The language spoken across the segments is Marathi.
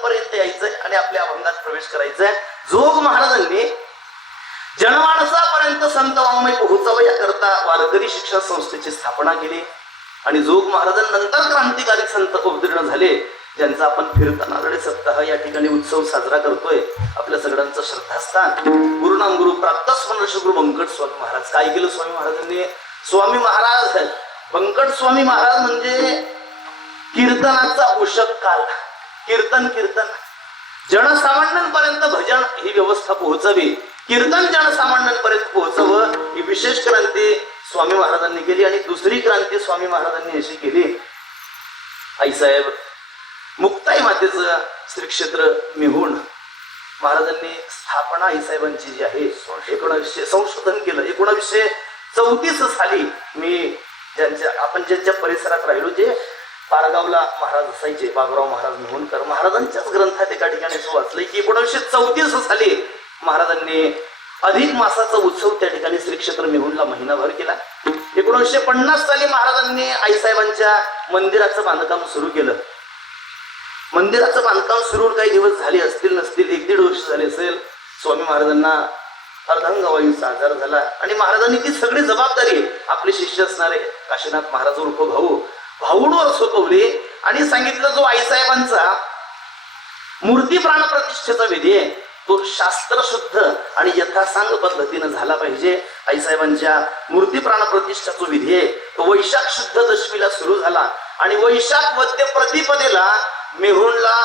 महाराजांपर्यंत यायचंय आणि आपल्या अभंगात प्रवेश करायचंय. जोग महाराजांनी जनमानसापर्यंत संत वाङ्मय पोहोचावं याकरता वारकरी शिक्षण संस्थेची स्थापना केली. आणि जोग महाराजांनंतर क्रांतिकारी संत अवतीर्ण झाले, ज्यांचा आपण फिरताना लढे सप्ताह या ठिकाणी उत्सव साजरा करतोय. आपल्या सगळ्यांचं श्रद्धास्थान गुरुनाम गुरु प्राप्त स्मरण गुरु बंकट स्वामी महाराज. काय केलं स्वामी महाराजांनी? स्वामी महाराज बंकट स्वामी महाराज म्हणजे कीर्तनाचा उषक काल. कीर्तन जनसामान्यांपर्यंत भजन ही व्यवस्था पोहोचावी, कीर्तन जनसामान्यांपर्यंत पोहोचावं, ही विशेष क्रांती स्वामी महाराजांनी केली. आणि दुसरी क्रांती स्वामी महाराजांनी अशी केली, आईसाहेब मुक्ताई मातेचं श्री क्षेत्र मेहुण महाराजांनी स्थापना आईसाहेबांची जी आहे 1900 संशोधन केलं. 1934 साली मी आपण ज्यांच्या परिसरात राहिलो, जे पारगावला महाराज असायचे, बाबुराव महाराज मेहुणकर महाराजांच्याच ग्रंथात एका ठिकाणी असं वाचलंय की 1934 साली महाराजांनी अधिक मासाचा उत्सव त्या ठिकाणी श्री क्षेत्र मेहुणला महिनाभर केला. 1950 साली महाराजांनी आईसाहेबांच्या मंदिराचं बांधकाम सुरू केलं. मंदिराचं बांधकाम सुरू काही दिवस झाले असतील नसतील, 1-1.5 वर्ष झाले असेल. स्वामी महाराजांना अर्धांगवायूचा आजार झाला आणि महाराजांनी ती सगळी जबाबदारी आपले शिष्य असणारे काशीनाथ महाराज उर्फ भाऊंवर सोपवली आणि सांगितलं, जो आईसाहेबांचा मूर्ती प्राण प्रतिष्ठेचा विधी आहे तो शास्त्रशुद्ध आणि यथासांग पद्धतीनं झाला पाहिजे. आईसाहेबांच्या मूर्ती प्राण प्रतिष्ठाचा विधी आहे तो वैशाख शुद्ध दशमीला सुरू झाला आणि वैशाख वद्य प्रतिपदेला मेहुणला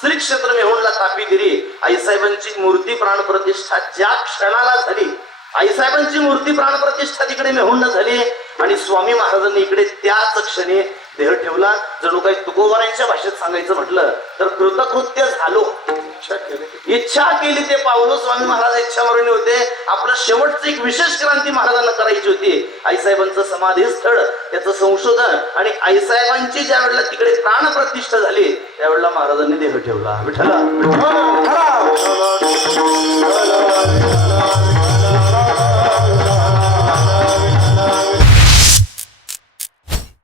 श्री क्षेत्र मेहुणला तापी दिली. आईसाहेबांची मूर्ती प्राण प्रतिष्ठा ज्या क्षणाला झाली, आईसाहेबांची मूर्ती प्राण प्रतिष्ठा तिकडे मेहुण झाली आणि स्वामी महाराजांनी इकडे त्याच क्षणी देह ठेवला. जणू काही तुकोबारांच्या भाषेत सांगायचं म्हटलं तर कृतकृत्य झालो. इच्छा केली ते पावलो. स्वामी महाराज इच्छामरणी होते. आपलं शेवटचं एक विशेष क्रांती महाराजांना करायची होती. आईसाहेबांचं समाधी स्थळ, त्याचं संशोधन आणि आईसाहेबांची ज्या वेळेला तिकडे प्राण प्रतिष्ठा झाली त्यावेळेला महाराजांनी देह ठेवला. विठ्ठला